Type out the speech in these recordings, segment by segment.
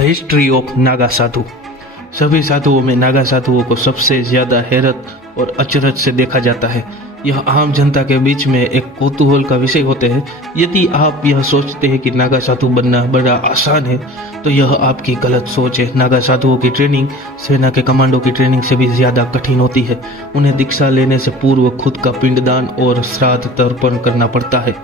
History of Naga साधु। सभी साधुओं में नागा साधुओं को सबसे ज्यादा हैरत और अचरज से देखा जाता है। यह आम जनता के बीच में एक कौतूहल का विषय होते हैं। यदि आप यह सोचते हैं कि नागा साधु बनना बड़ा आसान है तो यह आपकी गलत सोच है। नागा साधुओं की ट्रेनिंग सेना के कमांडो की ट्रेनिंग से भी ज्यादा कठिन होती है। उन्हें दीक्षा लेने से पूर्व खुद का पिंडदान और श्राद्ध तर्पण करना पड़ता है।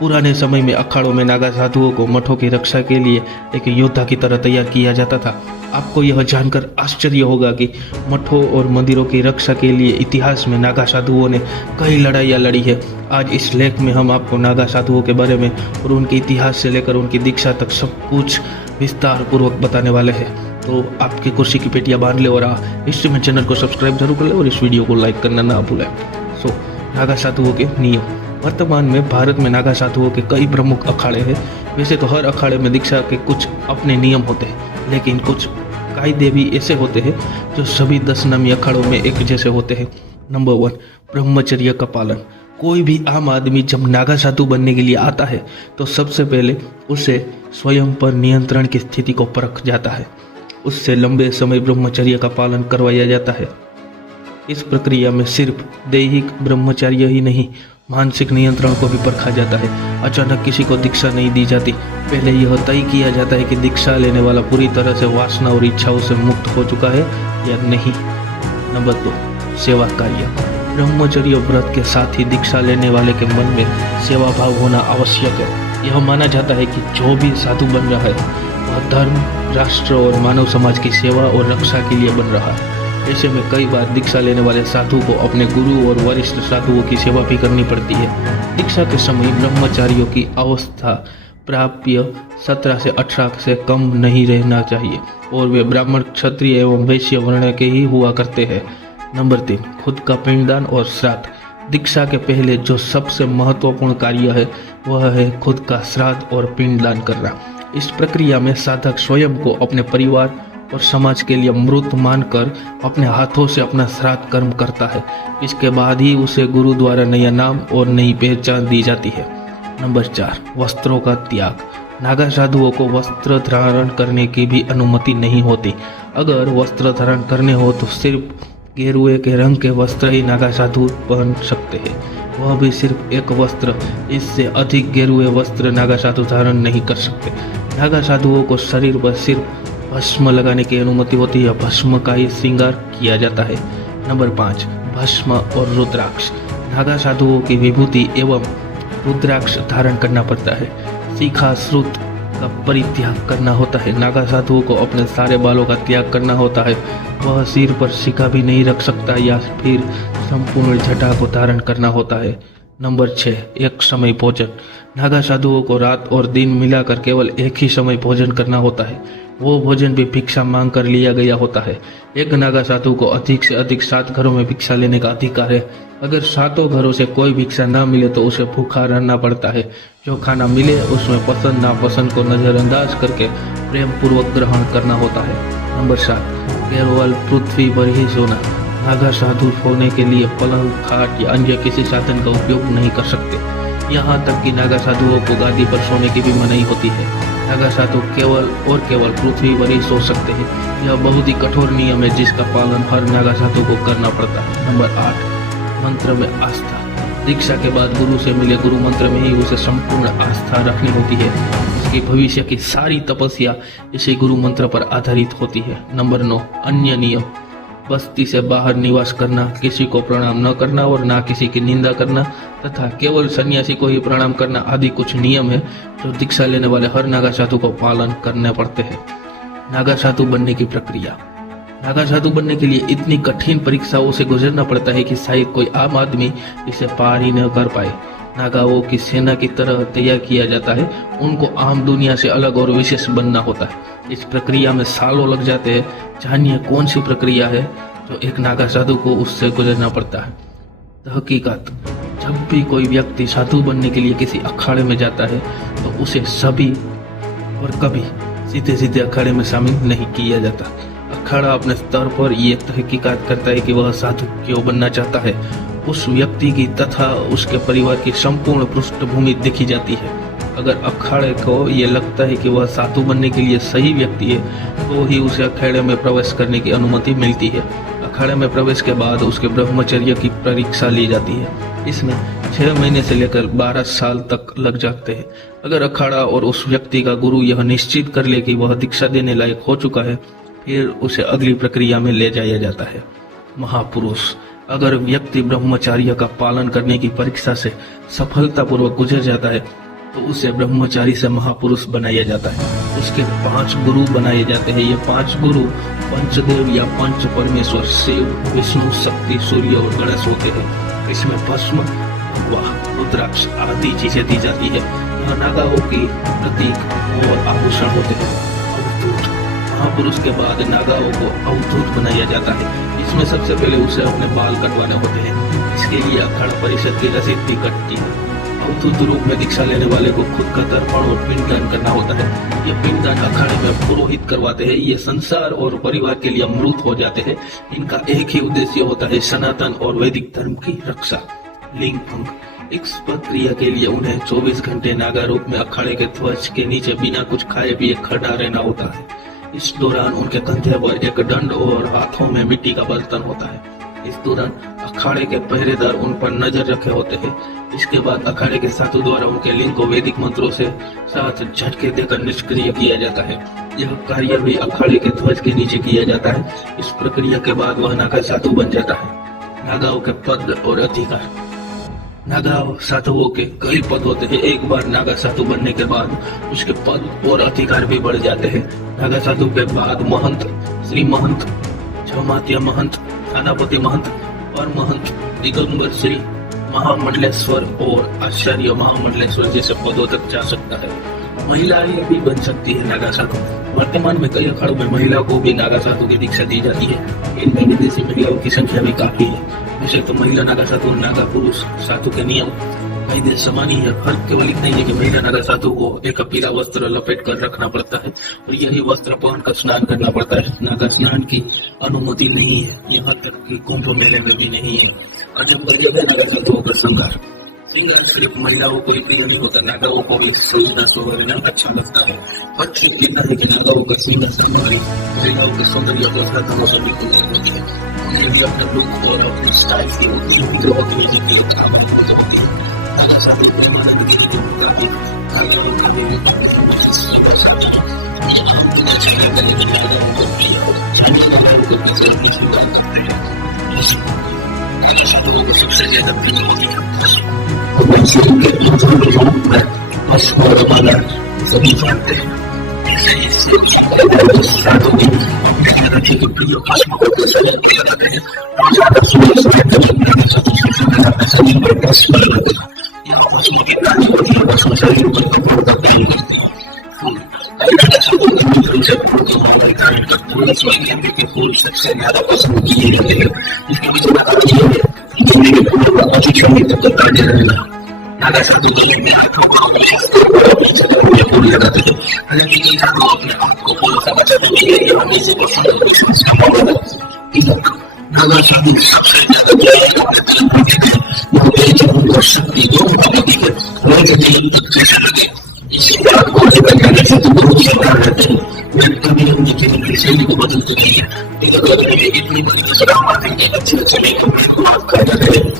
पुराने समय में अखाड़ों में नागा साधुओं को मठों की रक्षा के लिए एक योद्धा की तरह तैयार किया जाता था। आपको यह जानकर आश्चर्य होगा कि मठों और मंदिरों की रक्षा के लिए इतिहास में नागा साधुओं ने कई लड़ाइयाँ लड़ी है। आज इस लेख में हम आपको नागा साधुओं के बारे में और उनके इतिहास से लेकर उनकी दीक्षा तक सब कुछ विस्तार पूर्वक बताने वाले हैं। तो आपकी कुर्सी की पेटियां बांध ले और हिस्ट्री में चैनल को सब्सक्राइब जरूर कर ले और इस वीडियो को लाइक करना ना भूलें। नागा साधुओं के नियम। वर्तमान में भारत में नागा साधुओं के कई प्रमुख अखाड़े हैं। वैसे तो हर अखाड़े में दीक्षा के कुछ अपने नियम होते हैं, लेकिन कुछ कायदे भी ऐसे होते हैं जो सभी 10 नामी अखाड़ों में एक जैसे होते हैं। नंबर 1, ब्रह्मचर्य का पालन। कोई भी आम आदमी जब नागा साधु बनने के लिए आता है तो सबसे पहले उसे स्वयं पर नियंत्रण की स्थिति को परख जाता है। उससे लंबे समय ब्रह्मचर्य का पालन करवाया जाता है। इस प्रक्रिया में सिर्फ दैहिक ब्रह्मचर्य ही नहीं, मानसिक नियंत्रण को भी परखा जाता है। अचानक किसी को दीक्षा नहीं दी जाती। पहले यह तय किया जाता है कि दीक्षा लेने वाला पूरी तरह से वासना और इच्छाओं से मुक्त हो चुका है या नहीं। नंबर 2, सेवा कार्य। ब्रह्मचर्य व्रत के साथ ही दीक्षा लेने वाले के मन में सेवा भाव होना आवश्यक है। यह माना जाता है कि जो भी साधु बन रहा है वह धर्म, राष्ट्र और मानव समाज की सेवा और रक्षा के लिए बन रहा है। ऐसे में कई बार दीक्षा लेने वाले साधु को अपने गुरु और वरिष्ठ साधुओं की सेवा भी करनी पड़ती है। दीक्षा के समय ब्रह्मचारियों की अवस्था प्राप्य 17 से 18 से कम नहीं रहना चाहिए और वे ब्राह्मण, क्षत्रिय एवं वैश्य वर्ण के ही हुआ करते हैं। नंबर 3, खुद का पिंडदान और श्राद्ध। दीक्षा के पहले जो सबसे महत्वपूर्ण कार्य है वह है खुद का श्राद्ध और पिंडदान करना। इस प्रक्रिया में साधक स्वयं को अपने परिवार और समाज के लिए मृत मानकर अपने हाथों से अपना श्राद्ध कर्म करता है। इसके बाद ही उसे गुरु द्वारा नया नाम और नई पहचान दी जाती है। नंबर 4, वस्त्रों का त्याग। नागा साधुओं को वस्त्र धारण करने की भी अनुमति नहीं होती। अगर वस्त्र धारण करने हो तो सिर्फ गेरुए के रंग के वस्त्र ही नागा साधु पहन सकते हैं, वह भी सिर्फ एक वस्त्र। इससे अधिक गेरुए वस्त्र नागा साधु धारण नहीं कर सकते। नागा साधुओं को शरीर पर सिर्फ भस्म लगाने की अनुमति होती है। भस्म का ही श्रृंगार किया जाता है। नंबर 5, भस्म और रुद्राक्ष। नागा साधुओं की विभूति एवं रुद्राक्ष धारण करना पड़ता है। शिखा श्रुत का परित्याग करना होता है। नागा साधुओं को अपने सारे बालों का त्याग करना होता है। वह सिर पर शिखा भी नहीं रख सकता या फिर संपूर्ण जटा को धारण करना होता है। नंबर 6, एक समय भोजन। नागा साधुओं को रात और दिन मिलाकर केवल एक ही समय भोजन करना होता है। वो भोजन भी भिक्षा मांग कर लिया गया होता है। एक नागा साधु को अधिक से अधिक 7 घरों में भिक्षा लेने का अधिकार है। अगर 7 घरों से कोई भिक्षा ना मिले तो उसे भूखा रहना पड़ता है। जो खाना मिले उसमें पसंद नापसंद को नजरअंदाज करके प्रेम पूर्वक ग्रहण करना होता है। नंबर 7, केवल पृथ्वी पर ही सोना। नागा साधु सोने के लिए पलंग, खाट या अन्य किसी साधन का उपयोग नहीं कर सकते। यहाँ तक कि नागा साधुओं को गादी पर सोने की भी मनाही होती है। नागा साधु केवल और केवल पृथ्वी पर ही सो सकते हैं। यह बहुत ही कठोर नियम है जिसका पालन हर नागा साधु को करना पड़ता है। नंबर 8, मंत्र में आस्था। दीक्षा के बाद गुरु से मिले गुरु मंत्र में ही उसे संपूर्ण आस्था रखनी होती है। उसकी भविष्य की सारी तपस्या इसी गुरु मंत्र पर आधारित होती है। नंबर 9, अन्य नियम। बस्ती से बाहर निवास करना, किसी को प्रणाम न करना और ना किसी की निंदा करना तथा केवल सन्यासी को ही प्रणाम करना आदि कुछ नियम है जो दीक्षा लेने वाले हर नागा साधु को पालन करने पड़ते हैं। नागा साधु बनने की प्रक्रिया। नागा साधु बनने के लिए इतनी कठिन परीक्षाओं से गुजरना पड़ता है कि शायद कोई आम आदमी इसे पार ही न कर पाए। नागाओं की सेना की तरह तैयार किया जाता है। उनको आम दुनिया से अलग और विशेष बनना होता है। इस प्रक्रिया में सालों लग जाते हैं। जानिए कौन सी प्रक्रिया है जो एक नागा साधु को उससे गुजरना पड़ता है। हकीकत, जब भी कोई व्यक्ति साधु बनने के लिए किसी अखाड़े में जाता है तो उसे सभी और कभी सीधे सीधे अखाड़े में शामिल नहीं किया जाता। अखाड़ा अपने स्तर पर ये तहकीकात करता है कि वह साधु क्यों बनना चाहता है। उस व्यक्ति की तथा उसके परिवार की संपूर्ण पृष्ठभूमि देखी जाती है। अगर अखाड़े को ये लगता है कि वह साधु बनने के लिए सही व्यक्ति है तो ही उसे अखाड़े में प्रवेश करने की अनुमति मिलती है। अखाड़े में प्रवेश के बाद उसके ब्रह्मचर्य की परीक्षा ली जाती है। इसमें 6 महीने से लेकर 12 साल तक लग जाते हैं। अगर अखाड़ा और उस व्यक्ति का गुरु यह निश्चित कर ले कि वह दीक्षा देने लायक हो चुका है, फिर उसे अगली प्रक्रिया में ले जाया जाता है। महापुरुष। अगर व्यक्ति ब्रह्मचर्य का पालन करने की परीक्षा से सफलतापूर्वक गुजर जाता है तो उसे ब्रह्मचारी से महापुरुष बनाया जाता है। उसके 5 गुरु बनाए जाते हैं। ये 5 गुरु पंचदेव या पंच परमेश्वर शिव, विष्णु, शक्ति, सूर्य और गणेश होते हैं। इसमें भस्म, रुद्राक्ष आदि चीजें दी जाती है। यह नागाओं की प्रतीक और आभूषण होते हैं। अवधूत। महापुरुष के बाद नागाओं को अवधूत बनाया जाता है। इसमें सबसे पहले उसे अपने बाल कटवाने होते हैं। इसके लिए अखाड़ा परिषद की रसीद भी कटती है। अवधूत रूप में दीक्षा लेने वाले को खुद का तर्पण और पिंडदान करना होता है। ये पिंडदान अखाड़े में पुरोहित करवाते हैं। ये संसार और परिवार के लिए अमृत हो जाते हैं। इनका एक ही उद्देश्य होता है, सनातन और वैदिक धर्म की रक्षा। लिंग भंग। इस प्रक्रिया के लिए उन्हें 24 घंटे नागा रूप में अखाड़े के ध्वज के नीचे बिना कुछ खाए पिए खड़ा रहना होता है। इस दौरान उनके कंधे पर एक दंड और हाथों में मिट्टी का बर्तन होता है। इस दौरान अखाड़े के पहरेदार उन पर नजर रखे होते हैं। इसके बाद अखाड़े के साधु द्वारा उनके लिंग को वैदिक मंत्रों से साथ झटके देकर निष्क्रिय किया जाता है। यह कार्य भी अखाड़े के ध्वज के नीचे किया जाता है। इस प्रक्रिया के बाद वह नागा साधु बन जाता है। नागाओं के पद और अधिकार। नागा साधुओं के कई पद होते हैं। एक बार नागा साधु बनने के बाद उसके पद और अधिकार भी बढ़ जाते हैं। नागा साधु के बाद महंत, श्री महंत, जमातिया महंत, थानापति महंत, और महंत, दिगंबर श्री, महामंडलेश्वर और आचार्य महामंडलेश्वर जैसे पदों तक जा सकता है। महिलाएं भी बन सकती है नागा साधु। वर्तमान में कई अखाड़ों में महिलाओं को भी नागा साधु की दीक्षा दी जाती है। इनमें विदेशी महिलाओं की संख्या भी काफी है। वैसे तो महिला नागा साधु और नागा पुरुष साधु के नियम कायदे समान ही है। फर्क केवल इतना ही है कि महिला नागा साधु को एक पीला वस्त्र लपेट कर रखना पड़ता है और यही वस्त्र पहनकर स्नान करना पड़ता है। नागा स्नान की अनुमति नहीं है, यहाँ तक कि कुंभ मेले में भी नहीं है। अजब गजब है नागा साधुओं का श्रृंगार। श्रृंगार सिर्फ महिलाओं को ही प्रिय नहीं होता, नागाओं को भी सजना स्वरना अच्छा लगता है। पक्ष कहना है कि नागाओं का श्रृंगार सामग्री महिलाओं के सौंदर्य और साधनों से बिल्कुल नहीं होती है। उन्हें भी अपने लुक और अपने स्टाइल की उतनी उग्र होती है जितनी एक आवाज होती है। नागा साधु प्रेमानंद गिरी के मुताबिक नागाओं का भी दर्शाता है। हम बिना छाया करने के नागाओं को प्रिय हो जाने नागाओं को कैसे अपनी स्वीकार करते हैं। नागा साधुओं को सबसे ज्यादा प्रिय होती है सभी जानते हैं। साधु भी अपने आराध्य के प्रिय भस्म को लगाते हैं। यह भस्म की प्राणी होती है। भस्म शरीर पर कपड़ों का प्रयोग करती है। फूल सबसे ज्यादा पसंद किए जाते हैं। इसके पीछे अधिक समय तक करते रहेगा। नागा साधु गले में हाथों को फूल लगाते थे। हालांकि कई साधु अपने हाथ को फूलों से बचाने के लिए हमेशा पसंद और विश्वास का मामला नागा साधु सबसे ज्यादा शक्ति दो है। जैसे लगे इसी बात को करने से तो बहुत सरकार रहते हैं। कभी हम जीवन शैली को बदलते नहीं है। इतनी बड़ी अच्छे अच्छे लेखक बात कर रहे हैं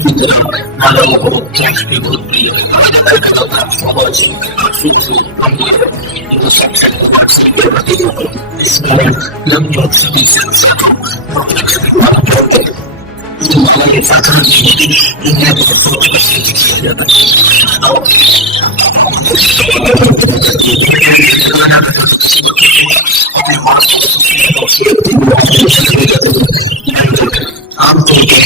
की तरह नागाओं को कैश भी बहुत प्रिय है। इस कारण लगभग सभी संस्थानों साधारण दुनिया को किया जाता आमतौर पर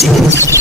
Thank you.